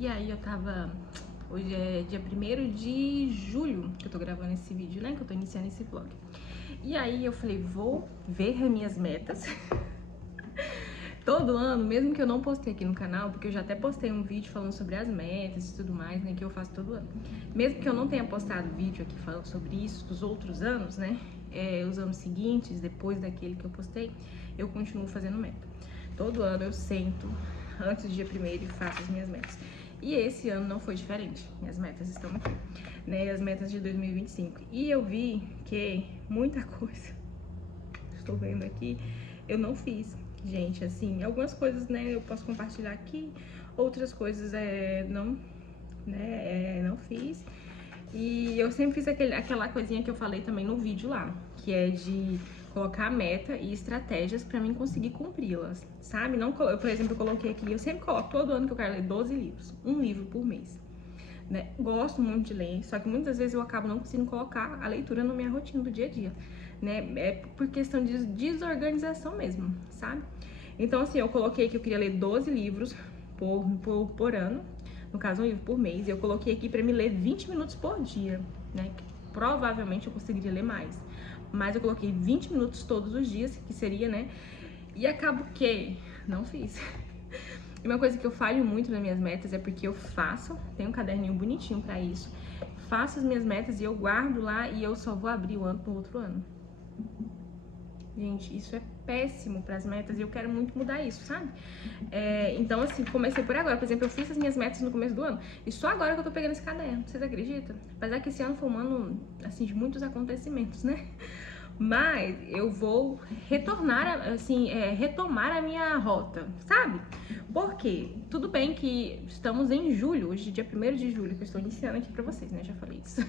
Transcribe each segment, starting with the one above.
E aí eu tava... Hoje é dia 1º de julho que eu tô gravando esse vídeo, né? Que eu tô iniciando esse vlog. E aí eu falei, vou ver as minhas metas. Todo ano, mesmo que eu não postei aqui no canal, porque eu já até postei um vídeo falando sobre as metas e tudo mais, né? Que eu faço todo ano. Mesmo que eu não tenha postado vídeo aqui falando sobre isso dos outros anos, né? Os anos seguintes, depois daquele que eu postei, eu continuo fazendo meta. Todo ano eu sento antes do dia 1º e faço as minhas metas. E esse ano não foi diferente. Minhas metas estão aqui, né? As metas de 2025. E eu vi que muita coisa, estou vendo aqui, eu não fiz. Gente, assim, algumas coisas, né, eu posso compartilhar aqui, outras coisas não, né, não fiz. E eu sempre fiz aquela coisinha que eu falei também no vídeo lá, que é de colocar meta e estratégias pra mim conseguir cumpri-las, sabe? Não, por exemplo, eu coloquei aqui, eu sempre coloco todo ano que eu quero ler 12 livros, um livro por mês, né? Gosto muito de ler, só que muitas vezes eu acabo não conseguindo colocar a leitura na minha rotina do dia a dia, né? É por questão de desorganização mesmo, sabe? Então, assim, eu coloquei que eu queria ler 12 livros por ano, no caso, um livro por mês, e eu coloquei aqui pra me ler 20 minutos por dia, né? Provavelmente eu conseguiria ler mais, mas eu coloquei 20 minutos todos os dias, que seria, né? E acabo que não fiz. E uma coisa que eu falho muito nas minhas metas é porque eu tenho um caderninho bonitinho pra isso, faço as minhas metas e eu guardo lá e eu só vou abrir o ano pro outro ano. Gente, isso é péssimo pras metas e eu quero muito mudar isso, sabe? Então, assim, comecei por agora. Por exemplo, eu fiz as minhas metas no começo do ano e só agora que eu tô pegando esse caderno, vocês acreditam? Apesar que esse ano foi um ano, assim, de muitos acontecimentos, né? Mas eu vou retornar, assim, retomar a minha rota, sabe? Porque tudo bem que estamos em julho, hoje é dia 1º de julho, que eu estou iniciando aqui pra vocês, né? Já falei isso.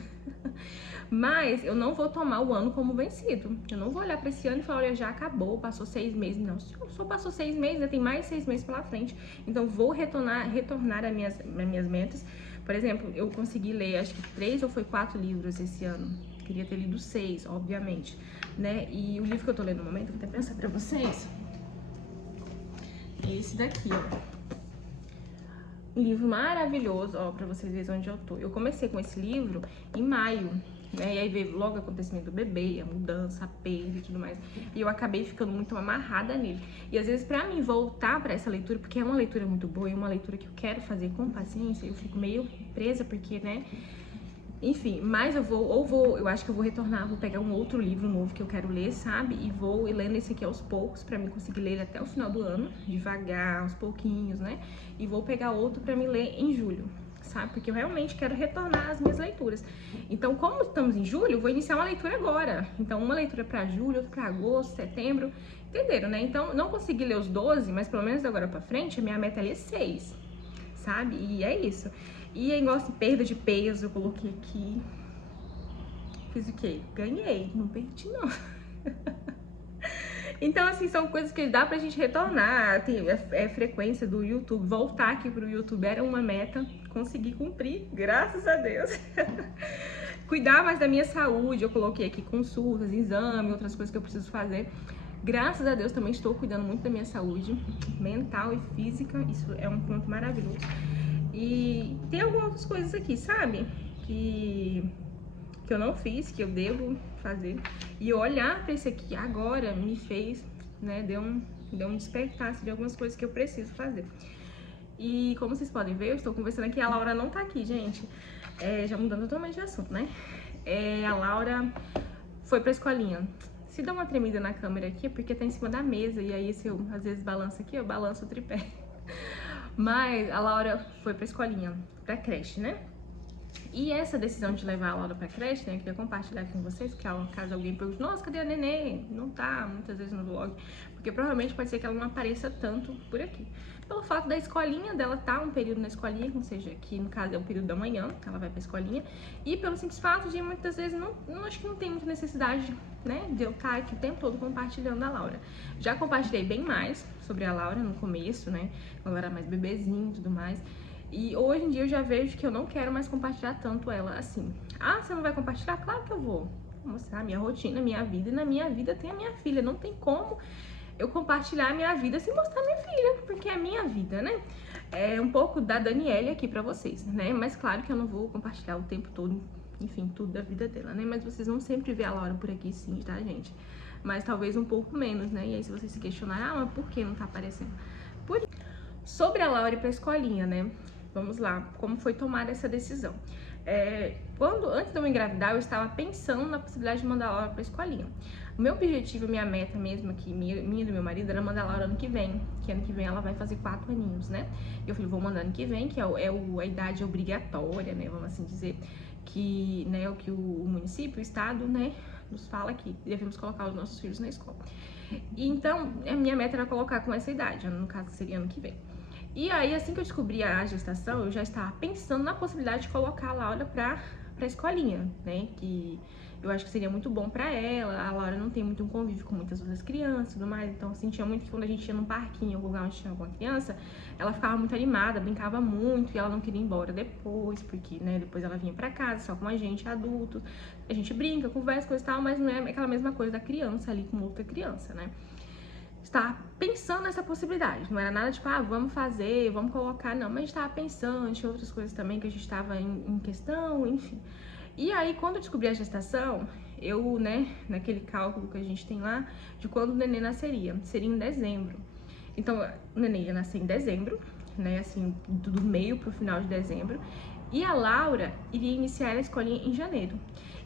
Mas eu não vou tomar o ano como vencido. Eu não vou olhar pra esse ano e falar, olha, já acabou, passou 6 meses. Não, se só passou 6 meses, ainda tem mais 6 meses pela frente. Então vou retornar as minhas metas. Por exemplo, eu consegui ler, acho que 3 ou foi 4 livros esse ano. Queria ter lido 6, obviamente, né? E o livro que eu tô lendo no momento, vou até pensar pra vocês, é esse daqui, ó. Um livro maravilhoso, ó, pra vocês verem onde eu tô. Eu comecei com esse livro em maio, né? E aí veio logo o acontecimento do bebê, a mudança, a perda e tudo mais. E eu acabei ficando muito amarrada nele. E às vezes pra mim voltar pra essa leitura, porque é uma leitura muito boa e uma leitura que eu quero fazer com paciência, eu fico meio presa porque, né? Enfim, mas eu acho que eu vou retornar, vou pegar um outro livro novo que eu quero ler, sabe? E vou ir lendo esse aqui aos poucos, pra mim conseguir ler ele até o final do ano, devagar, aos pouquinhos, né? E vou pegar outro pra me ler em julho, sabe? Porque eu realmente quero retornar às minhas leituras. Então, como estamos em julho, eu vou iniciar uma leitura agora. Então, uma leitura pra julho, outra pra agosto, setembro, entenderam, né? Então, não consegui ler os 12, mas pelo menos de agora pra frente, a minha meta é ler 6, sabe? E é isso. E aí, negócio de perda de peso, eu coloquei aqui. Fiz o quê? Ganhei, não perdi não. Então, assim, são coisas que dá pra gente retornar. Tem frequência do YouTube. Voltar aqui pro YouTube era uma meta. Consegui cumprir, graças a Deus. Cuidar mais da minha saúde. Eu coloquei aqui consultas, exame, outras coisas que eu preciso fazer. Graças a Deus também estou cuidando muito da minha saúde mental e física. Isso é um ponto maravilhoso. E tem algumas outras coisas aqui, sabe? Que eu não fiz, que eu devo fazer. E olhar pra esse aqui agora me fez, né? Deu um despertar de algumas coisas que eu preciso fazer. E como vocês podem ver, eu estou conversando aqui, a Laura não tá aqui, gente. Já mudando totalmente de assunto, né? A Laura foi pra escolinha. Se dá uma tremida na câmera aqui, é porque tá em cima da mesa. E aí, se eu às vezes balanço aqui, eu balanço o tripé. Mas a Laura foi pra escolinha, pra creche, né? E essa decisão de levar a Laura pra creche, né, eu queria compartilhar com vocês, que caso alguém pergunte, nossa, cadê a neném? Não tá, muitas vezes no vlog, porque provavelmente pode ser que ela não apareça tanto por aqui. Pelo fato da escolinha dela tá um período na escolinha, ou seja, que no caso é o período da manhã, ela vai pra escolinha, e pelo simples fato de muitas vezes não acho que não tem muita necessidade, né, de eu estar aqui o tempo todo compartilhando a Laura. Já compartilhei bem mais sobre a Laura no começo, né, quando ela era mais bebezinho e tudo mais. E hoje em dia eu já vejo que eu não quero mais compartilhar tanto ela assim. Ah, você não vai compartilhar? Claro que eu vou mostrar a minha rotina, a minha vida. E na minha vida tem a minha filha. Não tem como eu compartilhar a minha vida sem mostrar a minha filha, porque é a minha vida, né? um pouco da Daniele aqui pra vocês, né? Mas claro que eu não vou compartilhar o tempo todo, enfim, tudo da vida dela, né? Mas vocês vão sempre ver a Laura por aqui sim, tá, gente? Mas talvez um pouco menos, né? E aí se vocês se questionarem, ah, mas por que não tá aparecendo? Sobre a Laura ir pra escolinha, né? Vamos lá, como foi tomar essa decisão? Antes de eu engravidar, eu estava pensando na possibilidade de mandar a Laura pra escolinha. O meu objetivo, minha meta mesmo aqui, minha e do meu marido, era mandar a Laura ano que vem. Que ano que vem ela vai fazer 4 aninhos, né? E eu falei, vou mandar ano que vem, que a idade obrigatória, né? Vamos assim dizer, que, né, o que o município, o estado, né, nos fala que devemos colocar os nossos filhos na escola. E então, a minha meta era colocar com essa idade, no caso seria ano que vem. E aí, assim que eu descobri a gestação, eu já estava pensando na possibilidade de colocar a Laura pra escolinha, né? Que eu acho que seria muito bom pra ela. A Laura não tem muito um convívio com muitas outras crianças e tudo mais, então eu sentia muito que quando a gente ia num parquinho, algum lugar onde tinha alguma criança, ela ficava muito animada, brincava muito e ela não queria ir embora depois, porque, né, depois ela vinha pra casa só com a gente, adultos. A gente brinca, conversa, coisa e tal, mas não é aquela mesma coisa da criança ali com outra criança, né? Estava pensando nessa possibilidade, não era nada tipo, ah, vamos fazer, vamos colocar, não, mas a gente estava pensando, tinha outras coisas também que a gente estava em questão, enfim. E aí, quando eu descobri a gestação, eu, né, naquele cálculo que a gente tem lá, de quando o neném nasceria, seria em dezembro. Então, o neném ia nascer em dezembro, né, assim, do meio pro final de dezembro, e a Laura iria iniciar a escolinha em janeiro.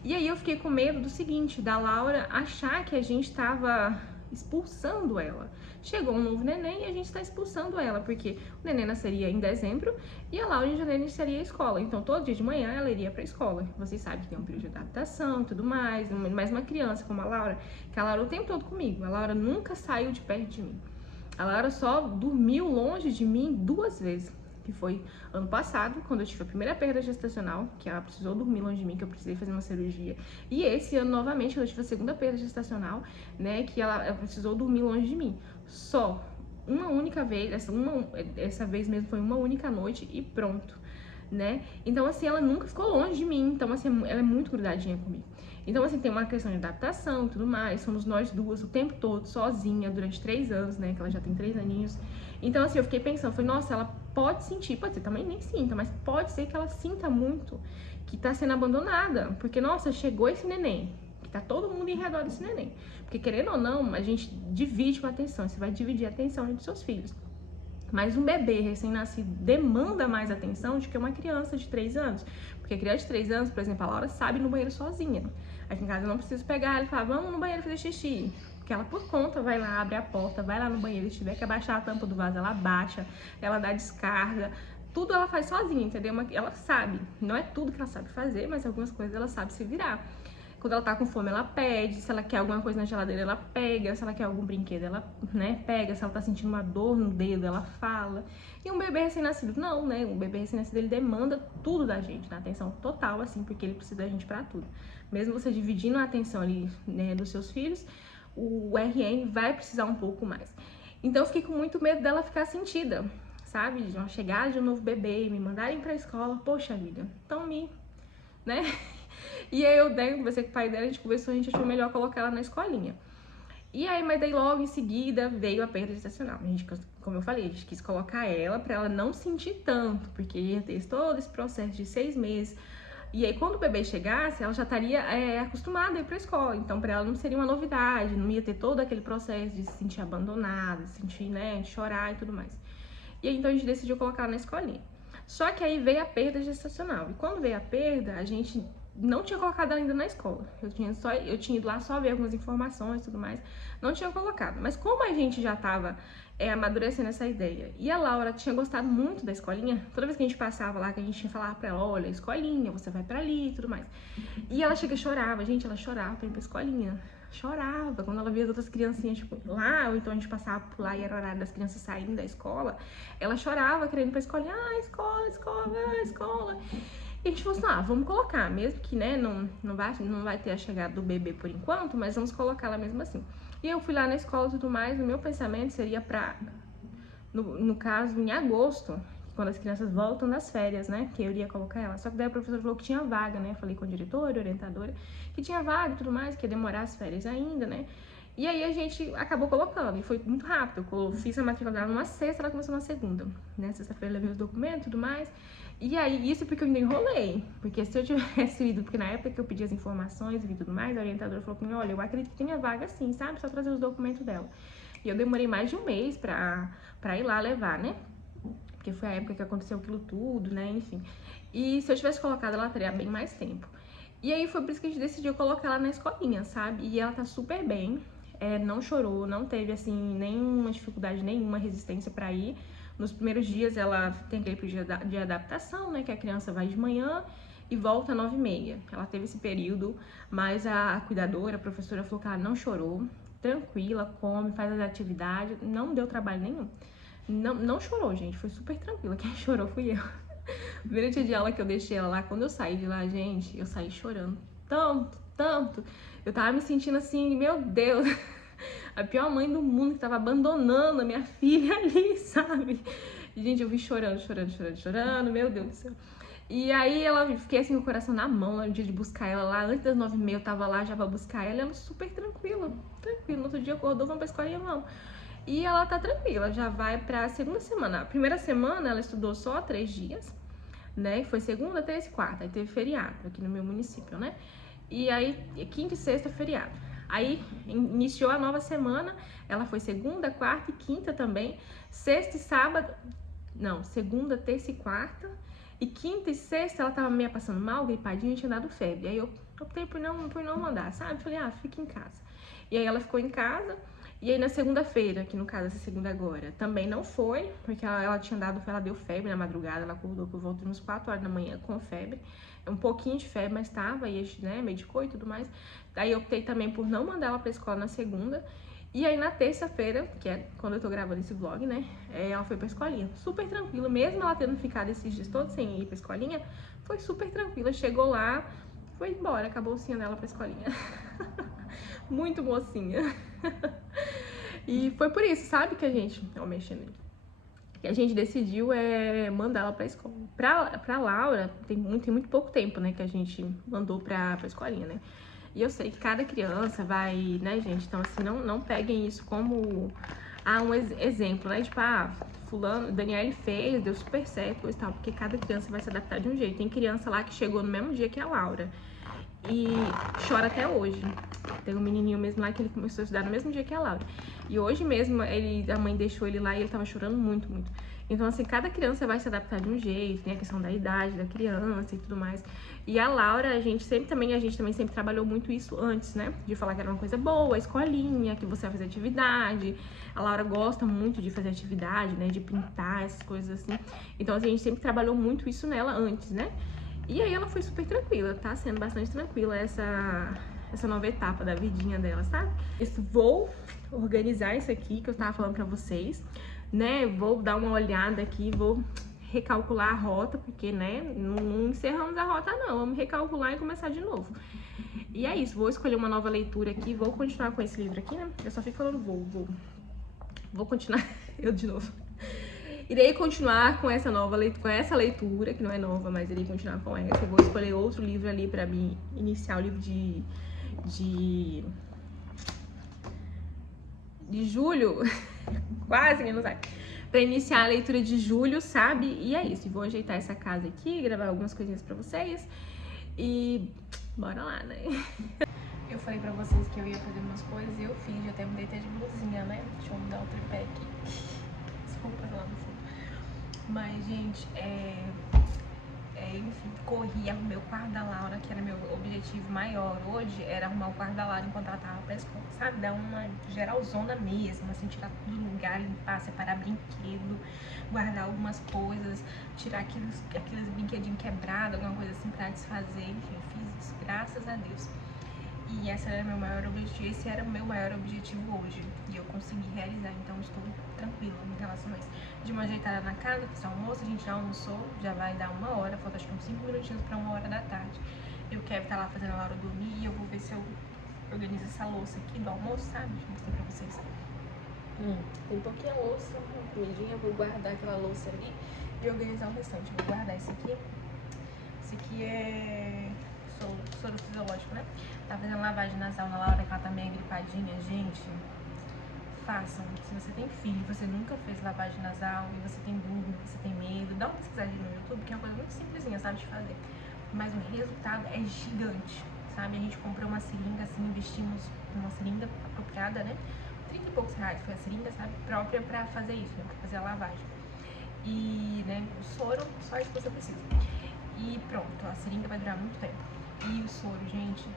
E aí eu fiquei com medo do seguinte, da Laura achar que a gente estava expulsando ela. Chegou um novo neném e a gente está expulsando ela, porque o neném nasceria em dezembro e a Laura em janeiro iniciaria a escola. Então, todo dia de manhã ela iria para a escola. Vocês sabem que tem um período de adaptação e tudo mais, mais uma criança como a Laura, que a Laura o tempo todo comigo. A Laura nunca saiu de perto de mim. A Laura só dormiu longe de mim 2 vezes. Que foi ano passado, quando eu tive a primeira perda gestacional, que ela precisou dormir longe de mim, que eu precisei fazer uma cirurgia. E esse ano, novamente, quando eu tive a segunda perda gestacional, né, que ela precisou dormir longe de mim. Só uma única vez, essa vez mesmo foi uma única noite e pronto, né? Então, assim, ela nunca ficou longe de mim, então, assim, ela é muito grudadinha comigo. Então, assim, tem uma questão de adaptação e tudo mais, somos nós duas o tempo todo, sozinha, durante 3 anos, né, que ela já tem 3 aninhos. Então, assim, eu fiquei pensando, falei, nossa, ela pode sentir, pode ser, também nem sinta, mas pode ser que ela sinta muito que tá sendo abandonada, porque, nossa, chegou esse neném, que tá todo mundo em redor desse neném. Porque, querendo ou não, a gente divide com a atenção, você vai dividir a atenção entre seus filhos. Mas um bebê recém-nascido demanda mais atenção do que uma criança de 3 anos. Porque a criança de 3 anos, por exemplo, a Laura sabe ir no banheiro sozinha. Aqui em casa eu não preciso pegar ela e falar, vamos no banheiro fazer xixi. Porque ela, por conta, vai lá, abre a porta, vai lá no banheiro, se tiver que abaixar a tampa do vaso, ela abaixa, ela dá descarga. Tudo ela faz sozinha, entendeu? Ela sabe. Não é tudo que ela sabe fazer, mas algumas coisas ela sabe se virar. Quando ela tá com fome, ela pede. Se ela quer alguma coisa na geladeira, ela pega. Se ela quer algum brinquedo, ela, né, pega. Se ela tá sentindo uma dor no dedo, ela fala. E um bebê recém-nascido, não, né? Um bebê recém-nascido, ele demanda tudo da gente, na atenção total, assim, porque ele precisa da gente pra tudo. Mesmo você dividindo a atenção ali, né, dos seus filhos, o RN vai precisar um pouco mais. Então eu fiquei com muito medo dela ficar sentida, sabe? De uma chegada de um novo bebê, me mandarem pra escola. Poxa vida, então né? E aí eu conversei com o pai dela, a gente conversou, a gente achou melhor colocar ela na escolinha. E aí, mas daí logo em seguida veio a perda gestacional. A gente, como eu falei, a gente quis colocar ela pra ela não sentir tanto, porque ia ter todo esse processo de 6 meses. E aí, quando o bebê chegasse, ela já estaria acostumada a ir pra escola. Então, pra ela não seria uma novidade, não ia ter todo aquele processo de se sentir abandonada, de se sentir, né, de chorar e tudo mais. E aí, então, a gente decidiu colocar ela na escolinha. Só que aí veio a perda gestacional. E quando veio a perda, a gente não tinha colocado ela ainda na escola. Eu tinha ido lá só ver algumas informações e tudo mais. Não tinha colocado. Mas como a gente já tava amadurecendo essa ideia, e a Laura tinha gostado muito da escolinha, toda vez que a gente passava lá, que a gente tinha falado pra ela, olha, escolinha, você vai pra ali e tudo mais. E ela chega e chorava, gente, ela chorava pra ir pra escolinha. Chorava quando ela via as outras criancinhas, tipo, lá, ou então a gente passava por lá e era o horário das crianças saindo da escola. Ela chorava querendo ir pra escolinha, escola, escola. E a gente falou assim, vamos colocar, mesmo que, né, não vai ter a chegada do bebê por enquanto, mas vamos colocar ela mesmo assim. E eu fui lá na escola e tudo mais, o meu pensamento seria pra, no caso, em agosto, quando as crianças voltam das férias, né, que eu iria colocar ela. Só que daí a professora falou que tinha vaga, né, falei com a diretora, orientadora, que tinha vaga e tudo mais, que ia demorar as férias ainda, né. E aí a gente acabou colocando, e foi muito rápido. Eu fiz a matrícula dela numa sexta, ela começou na segunda, né? Sexta-feira eu levei os documentos e tudo mais. E aí, isso porque eu ainda enrolei. Porque se eu tivesse ido, porque na época que eu pedi as informações e tudo mais, a orientadora falou pra mim, olha, eu acredito que tenha vaga sim, sabe? Só trazer os documentos dela. E eu demorei mais de um mês pra ir lá levar, né? Porque foi a época que aconteceu aquilo tudo, né? Enfim. E se eu tivesse colocado, ela teria bem mais tempo. E aí foi por isso que a gente decidiu colocar ela na escolinha, sabe? E ela tá super bem. Não chorou, não teve, assim, nenhuma dificuldade, nenhuma resistência pra ir. Nos primeiros dias ela tem aquele período de adaptação, né? Que a criança vai de manhã e volta às 9h30. Ela teve esse período, mas a cuidadora, a professora falou que ela não chorou, tranquila, come, faz as atividades, não deu trabalho nenhum. Não chorou, gente, foi super tranquila. Quem chorou fui eu. O primeiro dia de aula que eu deixei ela lá, quando eu saí de lá, gente, eu saí chorando tanto. Eu tava me sentindo assim, meu Deus, a pior mãe do mundo que tava abandonando a minha filha ali, sabe? Gente, eu vi chorando, meu Deus do céu. E aí ela, fiquei assim com o coração na mão, no dia de buscar ela lá, antes das 9h30 eu tava lá já pra buscar ela, e ela super tranquila. No outro dia acordou, vamos pra escolinha, vamos. E ela tá tranquila, já vai pra segunda semana. A primeira semana ela estudou só 3 dias, né? Foi segunda, terça e quarta. Aí teve feriado aqui no meu município, né? E aí, quinta e sexta, feriado. Aí iniciou a nova semana, ela foi segunda, quarta e quinta também. Sexta e sábado, não, segunda, terça e quarta. E quinta e sexta ela tava meio passando mal, gripadinha, tinha dado febre. Aí eu optei por não mandar, sabe? Falei, fica em casa. E aí ela ficou em casa. E aí na segunda-feira, que no caso essa segunda agora, também não foi, porque ela deu febre na madrugada, ela acordou por volta de uns 4 horas da manhã com febre, um pouquinho de febre, mas tava, e né, medicou e tudo mais. Daí eu optei também por não mandar ela pra escola na segunda. E aí na terça-feira, que é quando eu tô gravando esse vlog, né, ela foi pra escolinha, super tranquila, mesmo ela tendo ficado esses dias todos sem ir pra escolinha, foi super tranquila, chegou lá, foi embora, acabou o ursinho dela pra escolinha. Muito mocinha. E foi por isso, sabe, que a gente... Ó, mexendo aí. Que a gente decidiu mandar ela pra escola. Pra Laura, tem muito pouco tempo, né, que a gente mandou pra escolinha, né? E eu sei que cada criança vai, né, gente? Então, assim, não peguem isso como um exemplo, né? Tipo, fulano, Daniele fez, deu super certo e tal, porque cada criança vai se adaptar de um jeito. Tem criança lá que chegou no mesmo dia que a Laura e chora até hoje. Tem um menininho mesmo lá que ele começou a estudar no mesmo dia que a Laura. E hoje mesmo a mãe deixou ele lá e ele tava chorando muito. Então, assim, cada criança vai se adaptar de um jeito, tem a questão da idade da criança e tudo mais. E a Laura, a gente também sempre trabalhou muito isso antes, né? De falar que era uma coisa boa, a escolinha, que você vai fazer atividade. A Laura gosta muito de fazer atividade, né? De pintar, essas coisas assim. Então, assim, a gente sempre trabalhou muito isso nela antes, né? E aí ela foi super tranquila, tá sendo bastante tranquila essa nova etapa da vidinha dela, sabe? Vou organizar isso aqui que eu tava falando pra vocês, né? Vou dar uma olhada aqui, vou recalcular a rota, porque, né, não encerramos a rota não, vamos recalcular e começar de novo. E é isso, vou escolher uma nova leitura aqui, vou continuar com esse livro aqui, né? Eu só fico falando vou continuar, eu de novo. Irei continuar com essa leitura, que não é nova, mas irei continuar com essa. Eu vou escolher outro livro ali pra mim iniciar o livro de julho, quase menos pra iniciar a leitura de julho, sabe? E é isso, vou ajeitar essa casa aqui, gravar algumas coisinhas pra vocês e bora lá, né? Eu falei pra vocês que eu ia fazer umas coisas e eu fiz, já até mudei até de blusinha, né? Deixa eu mudar o tripé aqui. Desculpa lá no fundo. Mas, gente, enfim, corri, arrumei o quarto da Laura, que era meu objetivo maior hoje, era arrumar o quarto da Laura enquanto ela tava pra escola, sabe? Dar uma geralzona mesmo, assim, tirar tudo do lugar, limpar, separar brinquedo, guardar algumas coisas, tirar aqueles brinquedinhos quebrados, alguma coisa assim pra desfazer, enfim, fiz isso, graças a Deus. E esse era o meu maior objetivo hoje, e eu consegui realizar, então estou tranquila em relação a isso. De uma ajeitada na casa, fiz almoço, a gente já almoçou, já vai dar 1 hora, falta acho que uns 5 minutinhos pra 1h da tarde. Eu quero estar lá fazendo a Laura dormir e eu vou ver se eu organizo essa louça aqui do almoço, sabe? Deixa eu mostrar pra vocês. Tem pouquinha louça, uma comidinha, eu vou guardar aquela louça ali e organizar o restante. Eu vou guardar esse aqui é soro fisiológico, né? Tá fazendo lavagem nasal na Laura, que ela tá meio gripadinha, gente. Façam. Se você tem filho, você nunca fez lavagem nasal e você tem dúvida, você tem medo, dá uma pesquisadinha no YouTube, que é uma coisa muito simplesinha, sabe, de fazer. Mas o resultado é gigante, sabe? A gente comprou uma seringa, assim, investimos numa seringa apropriada, né? 30 e poucos reais foi a seringa, sabe? Própria pra fazer isso, né? Pra fazer a lavagem. E, né, o soro, só isso que você precisa. E pronto, a seringa vai durar muito tempo. E o soro, gente...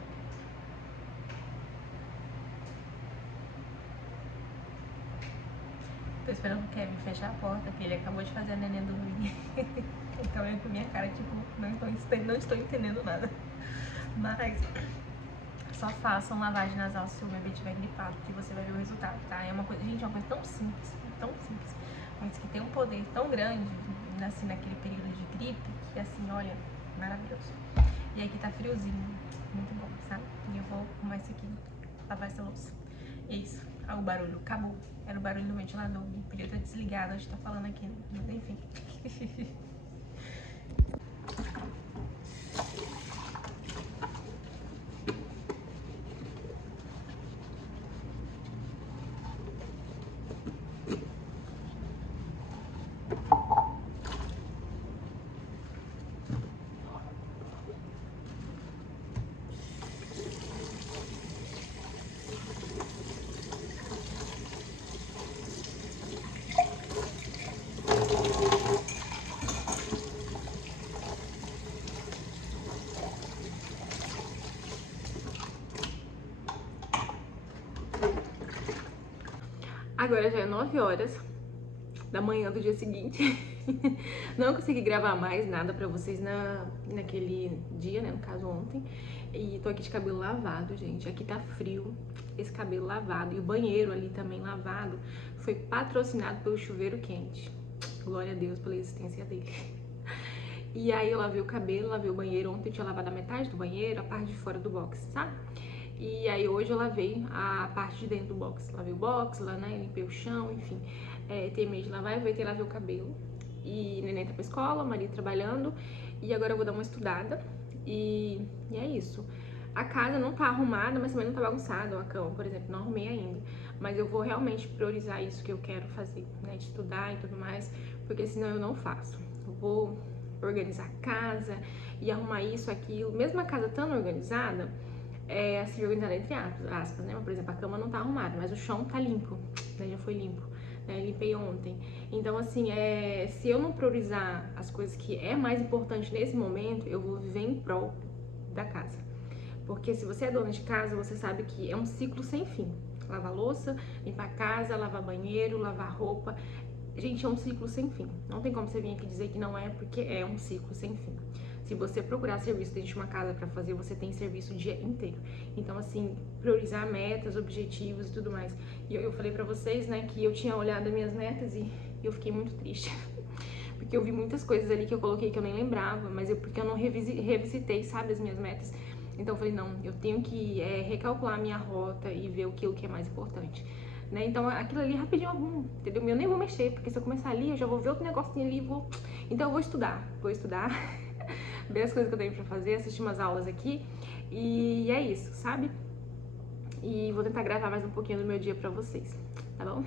Tô esperando o Kevin fechar a porta, que ele acabou de fazer a neném dormir. Ele tá olhando pra minha cara, tipo, não estou entendendo nada. Mas só façam lavagem nasal se o bebê estiver gripado, que você vai ver o resultado, tá? É uma coisa, gente, é uma coisa tão simples, mas que tem um poder tão grande, assim, naquele período de gripe, que assim, olha, maravilhoso. E aqui tá friozinho, muito bom, sabe? E eu vou arrumar isso aqui, lavar essa louça. É isso. Ah, o barulho, acabou. Era o barulho do ventilador. Podia ter desligado, acho que tá falando aqui, mas enfim. Agora já é 9 horas da manhã do dia seguinte. Não consegui gravar mais nada pra vocês naquele dia, né? No caso ontem. E tô aqui de cabelo lavado, gente. Aqui tá frio. Esse cabelo lavado e o banheiro ali também lavado foi patrocinado pelo chuveiro quente. Glória a Deus pela existência dele. E aí eu lavei o cabelo, lavei o banheiro. Ontem eu tinha lavado a metade do banheiro, a parte de fora do box, sabe? E aí hoje eu lavei a parte de dentro do box. Lavei o box, lá, né? Limpei o chão, enfim. Terminei de lavar, eu voltei a lavar o cabelo. E neném tá pra escola, marido trabalhando. E agora eu vou dar uma estudada. E é isso. A casa não tá arrumada, mas também não tá bagunçada. A cama, por exemplo, não arrumei ainda. Mas eu vou realmente priorizar isso que eu quero fazer, né? De estudar e tudo mais. Porque senão eu não faço. Eu vou organizar a casa e arrumar isso, aquilo. Mesmo a casa estando organizada, assim, organizada entre aspas, né? Por exemplo, a cama não tá arrumada, mas o chão tá limpo, né? Já foi limpo, né? Limpei ontem. Então, assim, se eu não priorizar as coisas que é mais importante nesse momento, eu vou viver em prol da casa. Porque se você é dona de casa, você sabe que é um ciclo sem fim. Lavar louça, limpar a casa, lavar banheiro, lavar roupa. Gente, é um ciclo sem fim. Não tem como você vir aqui dizer que não é, porque é um ciclo sem fim. Se você procurar serviço dentro de uma casa pra fazer, você tem serviço o dia inteiro. Então, assim, priorizar metas, objetivos e tudo mais. E eu falei pra vocês, né, que eu tinha olhado as minhas metas e eu fiquei muito triste. Porque eu vi muitas coisas ali que eu coloquei que eu nem lembrava, mas porque eu não revisitei, sabe, as minhas metas. Então eu falei, não, eu tenho que recalcular a minha rota e ver aquilo que é mais importante. Né? Então aquilo ali rapidinho, entendeu? Eu nem vou mexer, porque se eu começar ali, eu já vou ver outro negocinho ali e vou... Então eu vou estudar, ver as coisas que eu tenho pra fazer, assistir umas aulas aqui, e é isso, sabe? E vou tentar gravar mais um pouquinho do meu dia pra vocês, tá bom?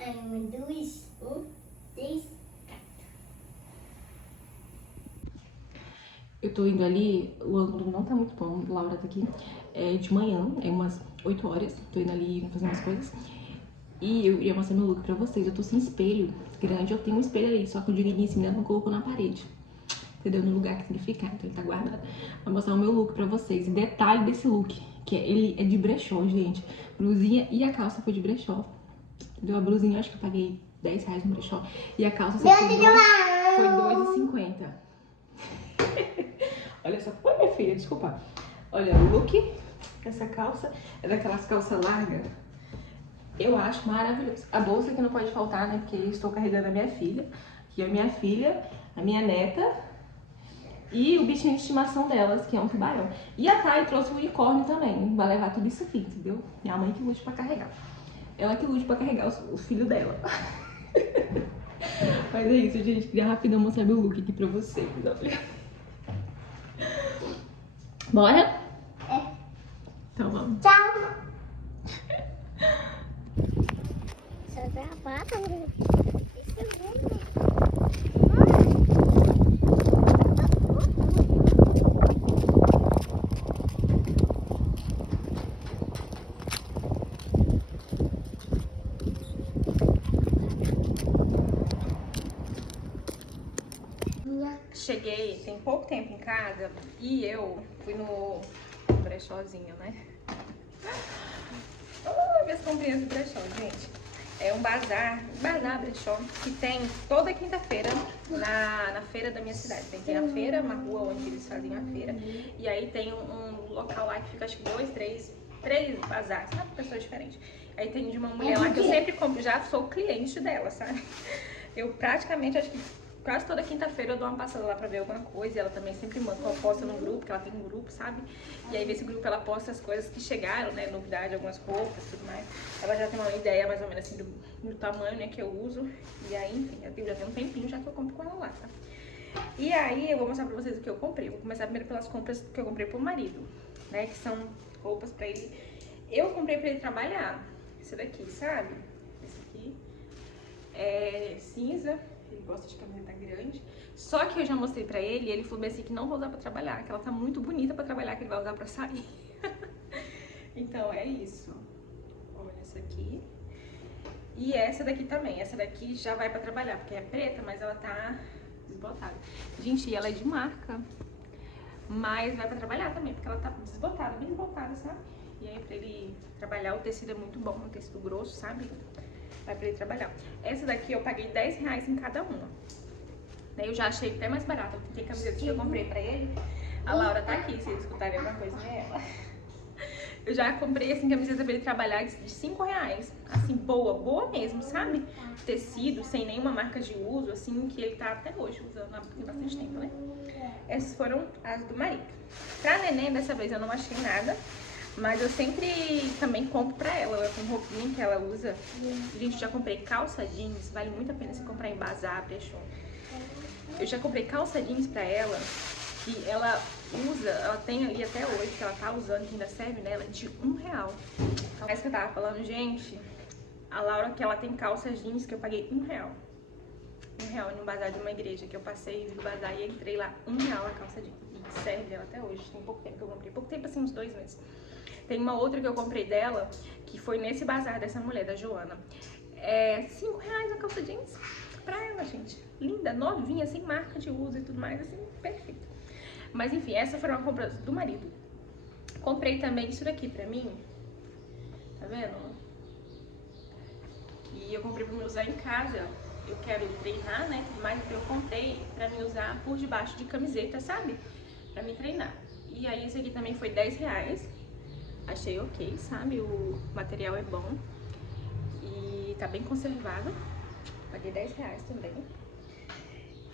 1, 2, 3, 4. Eu tô indo ali, o ângulo não tá muito bom, Laura tá aqui. É de manhã, é umas 8 horas, tô indo ali fazer umas coisas. E eu iria mostrar meu look pra vocês. Eu tô sem espelho grande, eu tenho um espelho ali, só que o digníssimo ainda não colocou na parede. Entendeu? No lugar que tem que ficar, então ele tá guardado. Vou mostrar o meu look pra vocês. E detalhe desse look, que ele é de brechó, gente. Blusinha e a calça foi de brechó. Entendeu? A blusinha, acho que eu paguei R$10 no brechó. E a calça foi R$2,50. Olha só. Oi, minha filha, desculpa. Olha o look. Essa calça é daquelas calças largas. Eu acho maravilhoso. A bolsa que não pode faltar, né? Porque eu estou carregando a minha filha. Aqui é a minha filha, a minha neta e o bichinho de estimação delas, que é um tubarão. E a Thay trouxe um unicórnio também. Vai levar tudo isso aqui, entendeu? Minha mãe que lute pra carregar. Ela que lute pra carregar o filho dela. Mas é isso, gente. Queria rapidão mostrar meu look aqui pra vocês. Olha. Bora? É. Então vamos. Tchau. Só gravado. Cheguei tem pouco tempo em casa e eu fui no brechózinho, né? Minhas comprinhas do brechó, gente. É um bazar brechó, que tem toda quinta-feira na feira da minha cidade. Tem a feira, uma rua onde eles fazem a feira. E aí tem um local lá que fica, acho que 2, 3 bazares, sabe? Pessoas diferentes. Aí tem de uma mulher lá que eu sempre compro, já sou cliente dela, sabe? Eu praticamente, acho que quase toda quinta-feira eu dou uma passada lá pra ver alguma coisa. E ela também sempre manda, posta no grupo, que ela tem um grupo, sabe? E aí nesse grupo ela posta as coisas que chegaram, né? Novidade, algumas roupas e tudo mais. Ela já tem uma ideia mais ou menos assim do tamanho, né, que eu uso. E aí, enfim, eu já tenho um tempinho já que eu compro com ela lá, tá? E aí eu vou mostrar pra vocês o que eu comprei. Vou começar primeiro pelas compras que eu comprei pro marido, né? Que são roupas pra ele. Eu comprei pra ele trabalhar. Esse daqui, sabe? Esse aqui é cinza. Ele gosta de camiseta grande. Só que eu já mostrei pra ele e ele falou assim que não vou usar pra trabalhar, que ela tá muito bonita pra trabalhar, que ele vai usar pra sair. Então é isso. Olha essa aqui. E essa daqui também. Essa daqui já vai pra trabalhar, porque é preta, mas ela tá desbotada. Gente, ela é de marca, mas vai pra trabalhar também, porque ela tá desbotada, bem desbotada, sabe? E aí pra ele trabalhar, o tecido é muito bom, um tecido grosso, sabe? Vai pra ele trabalhar. Essa daqui eu paguei R$10 em cada uma. Eu já achei até mais barato. Tem camisetas que eu comprei pra ele. A Laura tá aqui, se vocês escutarem alguma coisa nela. Eu já comprei, assim, camiseta pra ele trabalhar de R$5. Assim, boa mesmo, sabe? Tecido, sem nenhuma marca de uso, assim, que ele tá até hoje usando há bastante tempo, né? Essas foram as do marido. Pra neném, dessa vez eu não achei nada. Mas eu sempre também compro pra ela. Eu tenho roupinha que ela usa. Gente, já comprei calça jeans. Vale muito a pena você comprar em bazar, brechó. Eu já comprei calça jeans pra ela, que ela usa, ela tem ali até hoje, que ela tá usando, que ainda serve nela, de R$1. Então, essa que eu tava falando, gente, a Laura, que ela tem calça jeans que eu paguei R$1. R$1 no bazar de uma igreja, que eu passei do bazar e entrei lá, R$1 a calça jeans. E serve ela até hoje, tem pouco tempo que eu comprei, pouco tempo assim, uns 2 meses. Tem uma outra que eu comprei dela, que foi nesse bazar dessa mulher, da Joana. É R$5 a calça jeans pra ela, gente. Linda, novinha, sem marca de uso e tudo mais, assim, perfeito. Mas enfim, essa foi uma compra do marido. Comprei também isso daqui pra mim. Tá vendo? E eu comprei pra me usar em casa. Eu quero treinar, né, tudo mais, então eu comprei pra me usar por debaixo de camiseta, sabe? Pra me treinar. E aí esse aqui também foi R$10. Achei ok, sabe? O material é bom. E tá bem conservado. Paguei R$10 também.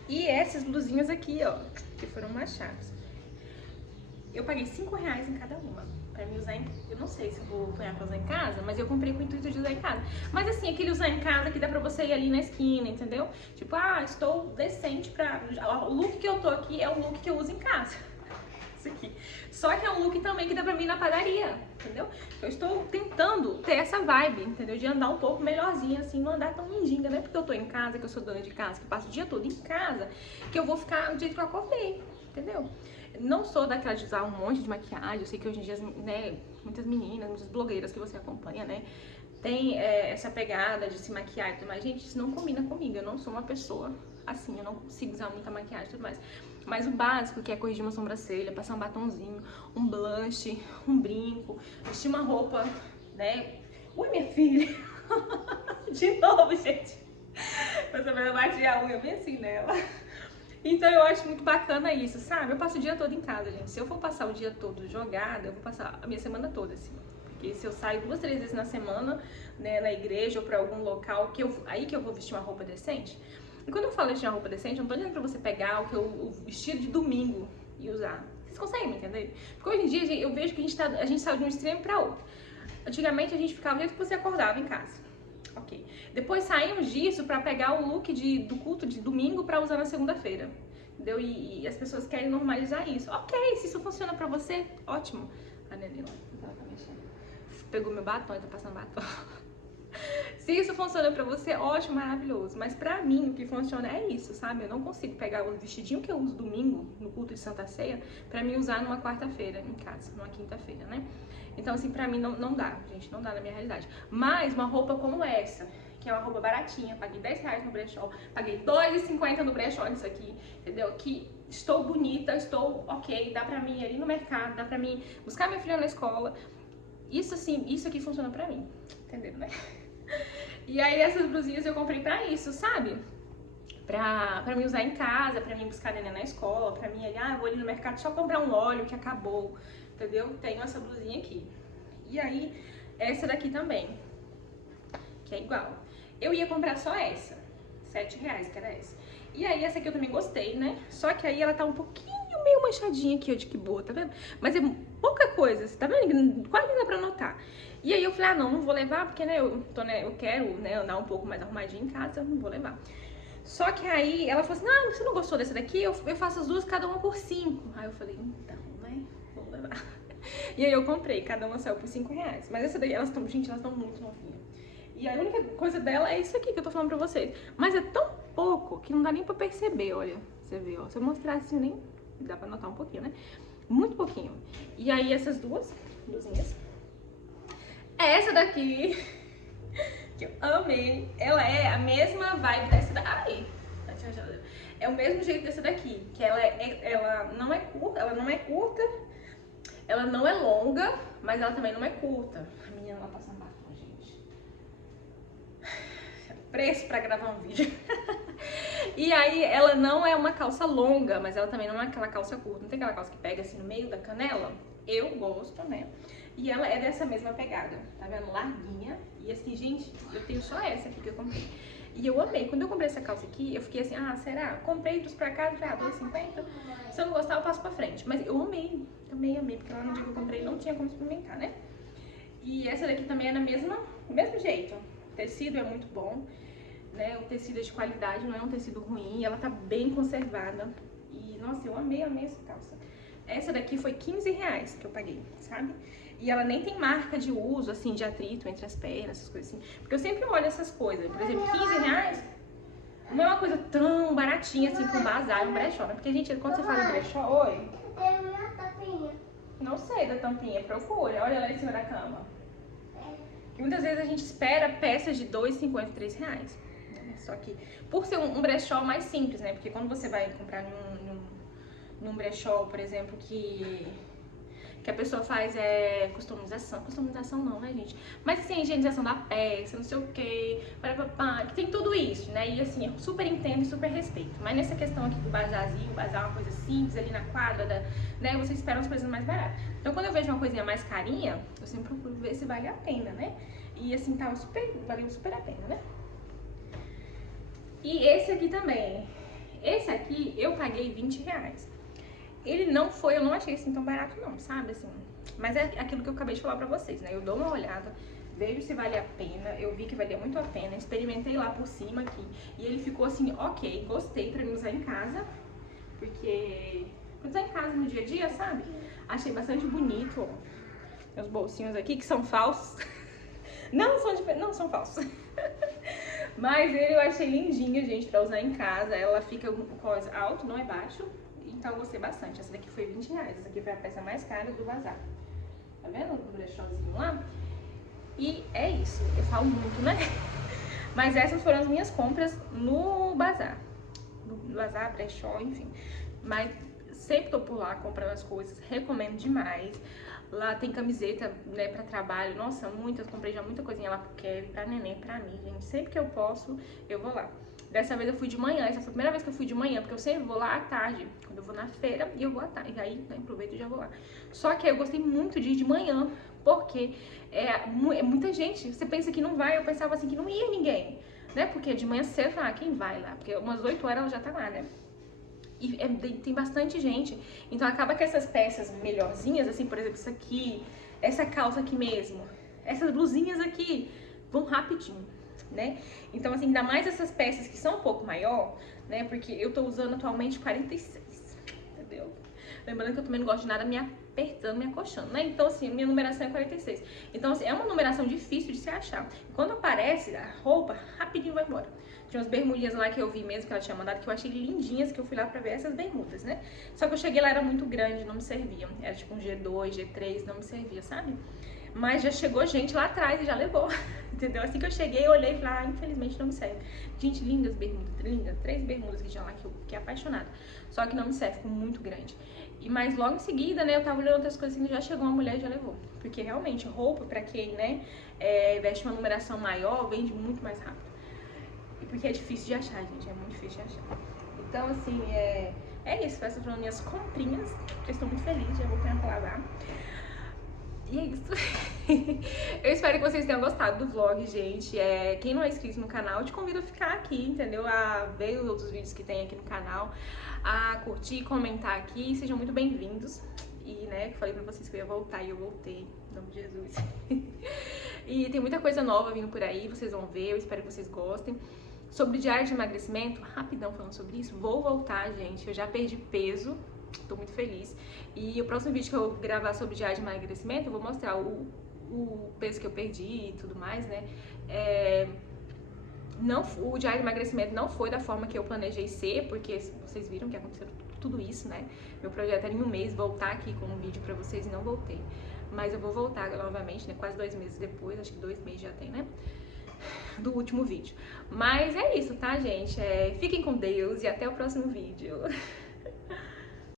E essas blusinhas aqui, ó, que foram machadas. Eu paguei R$5 em cada uma. Pra me usar em... Eu não sei se eu vou apanhar pra usar em casa, mas eu comprei com o intuito de usar em casa. Mas assim, aquele usar em casa que dá pra você ir ali na esquina, entendeu? Tipo, estou decente pra... O look que eu tô aqui é o look que eu uso em casa. isso aqui. Só que é um look também que dá pra mim ir na padaria, entendeu? Eu estou tentando ter essa vibe, entendeu? De andar um pouco melhorzinha, assim, não andar tão mendiga, né? Porque eu tô em casa, que eu sou dona de casa, que passo o dia todo em casa, que eu vou ficar do jeito que eu acordei, entendeu? Não sou daquela de usar um monte de maquiagem, eu sei que hoje em dia, né, muitas meninas, muitas blogueiras que você acompanha, né, tem essa pegada de se maquiar e tudo mais. Gente, isso não combina comigo, eu não sou uma pessoa assim, eu não consigo usar muita maquiagem e tudo mais. Mas o básico, que é corrigir uma sobrancelha, passar um batonzinho, um blush, um brinco, vestir uma roupa, né? Ui, minha filha! De novo, gente! Eu também bati a unha bem assim nela. Então eu acho muito bacana isso, sabe? Eu passo o dia todo em casa, gente. Se eu for passar o dia todo jogada, eu vou passar a minha semana toda, assim. Porque se eu saio 2, 3 vezes na semana, né, na igreja ou pra algum local, aí que eu vou vestir uma roupa decente. E quando eu falo de vestir uma roupa decente, eu não tô dizendo pra você pegar o vestido de domingo e usar. Vocês conseguem me entender? Porque hoje em dia eu vejo que a gente saiu de um extremo pra outro. Antigamente a gente ficava do jeito que você acordava em casa. Ok. Depois saímos disso pra pegar o look do culto de domingo pra usar na segunda-feira. Entendeu? E as pessoas querem normalizar isso. Ok, se isso funciona pra você, ótimo. A Nenê lá, ela tá mexendo. Pegou meu batom e tá passando batom. Se isso funciona pra você, ótimo, maravilhoso. Mas pra mim, o que funciona é isso, sabe? Eu não consigo pegar o vestidinho que eu uso domingo, no culto de Santa Ceia, pra mim usar numa quarta-feira em casa, numa quinta-feira, né? Então, assim, pra mim não dá, gente, não dá na minha realidade. Mas uma roupa como essa, que é uma roupa baratinha, paguei R$10 no brechó, paguei R$2,50 no brechó nisso aqui, entendeu? Que estou bonita, estou ok, dá pra mim ir ali no mercado, dá pra mim buscar minha filha na escola. Isso, assim, isso aqui funciona pra mim, entendeu, né? E aí essas blusinhas eu comprei pra isso, sabe? Pra mim usar em casa, pra mim buscar a neném na escola, pra mim ali, eu vou ali no mercado só comprar um óleo que acabou, entendeu? Tenho essa blusinha aqui. E aí, essa daqui também, que é igual. Eu ia comprar só essa, R$7, que era essa. E aí essa aqui eu também gostei, né? Só que aí ela tá um pouquinho meio manchadinha aqui, ó, de que boa, tá vendo? Mas é pouca coisa, você tá vendo? Quase não dá pra notar. E aí eu falei, não vou levar, porque, né, eu quero, né, andar um pouco mais arrumadinha em casa, eu não vou levar. Só que aí ela falou assim, você não gostou dessa daqui? Eu faço as duas, cada uma por 5. Aí eu falei, então, né, vou levar. E aí eu comprei, cada uma saiu por R$5. Mas essa daí, gente, elas estão muito novinhas. E a única coisa dela é isso aqui que eu tô falando pra vocês. Mas é tão pouco que não dá nem pra perceber, olha. Você vê, ó, se eu mostrar assim, nem dá pra notar um pouquinho, né? Muito pouquinho. E aí essas duas blusinhas. Essa daqui, que eu amei, ela é a mesma vibe dessa daqui. É o mesmo jeito dessa daqui, que ela não é curta, ela não é longa, mas ela também não é curta. A menina lá passando batom, gente. Preço pra gravar um vídeo. E aí ela não é uma calça longa, mas ela também não é aquela calça curta. Não tem aquela calça que pega assim no meio da canela? Eu gosto, né? E ela é dessa mesma pegada, tá vendo? Larguinha. E assim, gente, eu tenho só essa aqui que eu comprei. E eu amei. Quando eu comprei essa calça aqui, eu fiquei assim, será? Comprei, trouxe pra casa, já, R$2,50. Se eu não gostar, eu passo pra frente. Mas eu amei, amei, porque lá no dia que eu comprei não tinha como experimentar, né? E essa daqui também é do mesmo jeito. O tecido é muito bom, né? O tecido é de qualidade, não é um tecido ruim. Ela tá bem conservada. E, nossa, eu amei essa calça. Essa daqui foi R$15 que eu paguei, sabe? E ela nem tem marca de uso, assim, de atrito entre as pernas, essas coisas assim. Porque eu sempre olho essas coisas. Por exemplo, R$15 não é uma coisa tão baratinha, assim, pra um bazar, um brechó, né? Porque, gente, quando você fala em brechó... Oi? Tem uma tampinha. Não sei da tampinha, procura. Olha lá em cima da cama. E muitas vezes a gente espera peças de R$2,50, R$3. Só que, por ser um brechó mais simples, né? Porque quando você vai comprar num brechó, por exemplo, que a pessoa faz customização não, né, gente? Mas assim, a higienização da peça, não sei o que tem tudo isso, né? E assim, eu super entendo e super respeito. Mas nessa questão aqui do bazarzinho, o bazar é uma coisa simples ali na quadra, né? Você espera umas coisas mais baratas. Então quando eu vejo uma coisinha mais carinha, eu sempre procuro ver se vale a pena, né? E assim, valeu super a pena, né? E esse aqui também. Esse aqui eu paguei R$20. Ele não foi, eu não achei assim tão barato não, sabe, assim, mas é aquilo que eu acabei de falar pra vocês, né, eu dou uma olhada, vejo se vale a pena, eu vi que valia muito a pena, experimentei lá por cima aqui, e ele ficou assim, ok, gostei pra mim usar em casa, porque usar em casa no dia a dia, sabe? Achei bastante bonito, ó. Meus bolsinhos aqui, que são falsos. Não são falsos. Mas ele eu achei lindinha, gente, pra usar em casa. Ela fica com alto, não é baixo. Então eu gostei bastante. Essa daqui foi R$20. Essa aqui foi a peça mais cara do bazar. Tá vendo? O brechózinho lá. E é isso. Eu falo muito, né? Mas essas foram as minhas compras no bazar. No bazar, brechó, enfim. Mas sempre tô por lá comprando as coisas. Recomendo demais. Lá tem camiseta, né, pra trabalho. Nossa, muitas. Comprei já muita coisinha lá pro Kevin, pra neném, pra mim, gente. Sempre que eu posso, eu vou lá. Dessa vez eu fui de manhã. Essa foi a primeira vez que eu fui de manhã, porque eu sempre vou lá à tarde. Quando eu vou na feira, e eu vou à tarde. E aí, né, aproveito e já vou lá. Só que eu gostei muito de ir de manhã, porque é muita gente. Você pensa que não vai, eu pensava assim que não ia ninguém, né? Porque de manhã cedo, quem vai lá? Porque umas 8 horas ela já tá lá, né? E tem bastante gente. Então acaba que essas peças melhorzinhas, assim, por exemplo, isso aqui, essa calça aqui mesmo, essas blusinhas aqui, vão rapidinho, né? Então, assim, ainda mais essas peças que são um pouco maior, né? Porque eu tô usando atualmente 46, entendeu? Lembrando que eu também não gosto de nada me apertando, me acolchando, né? Então, assim, minha numeração é 46. Então, assim, é uma numeração difícil de se achar. Quando aparece a roupa, rapidinho vai embora. Tinha umas bermudinhas lá que eu vi mesmo, que ela tinha mandado, que eu achei lindinhas, que eu fui lá pra ver essas bermudas, né? Só que eu cheguei lá, era muito grande, não me serviam. Era tipo um G2, G3, não me servia, sabe? Mas já chegou gente lá atrás e já levou, entendeu? Assim que eu cheguei, eu olhei e falei, infelizmente não me serve. Gente, lindas bermudas, lindas. 3 bermudas que tinha lá, que eu fiquei apaixonada. Só que não me serve, ficou muito grande. Mas logo em seguida, né, eu tava olhando outras coisas assim, já chegou uma mulher e já levou. Porque realmente, roupa pra quem, né, veste uma numeração maior, vende muito mais rápido. E porque é difícil de achar, gente, é muito difícil de achar. Então, assim, é isso, essas foram minhas comprinhas, que eu estou muito feliz, já vou pra lavar. E é isso. Eu espero que vocês tenham gostado do vlog, gente. Quem não é inscrito no canal, eu te convido a ficar aqui, entendeu? A ver os outros vídeos que tem aqui no canal, a curtir, comentar aqui. Sejam muito bem-vindos. E, né, eu falei pra vocês que eu ia voltar e eu voltei, em nome de Jesus. E tem muita coisa nova vindo por aí, vocês vão ver, eu espero que vocês gostem. Sobre diário de emagrecimento, rapidão falando sobre isso, vou voltar, gente. Eu já perdi peso. Tô muito feliz. E o próximo vídeo que eu gravar sobre diário de emagrecimento, eu vou mostrar o peso que eu perdi e tudo mais, né? O diário de emagrecimento não foi da forma que eu planejei ser, porque vocês viram que aconteceu tudo isso, né? Meu projeto era em um mês voltar aqui com um vídeo pra vocês e não voltei. Mas eu vou voltar novamente, né? Quase 2 meses depois, acho que 2 meses já tem, né? Do último vídeo. Mas é isso, tá, gente? Fiquem com Deus e até o próximo vídeo.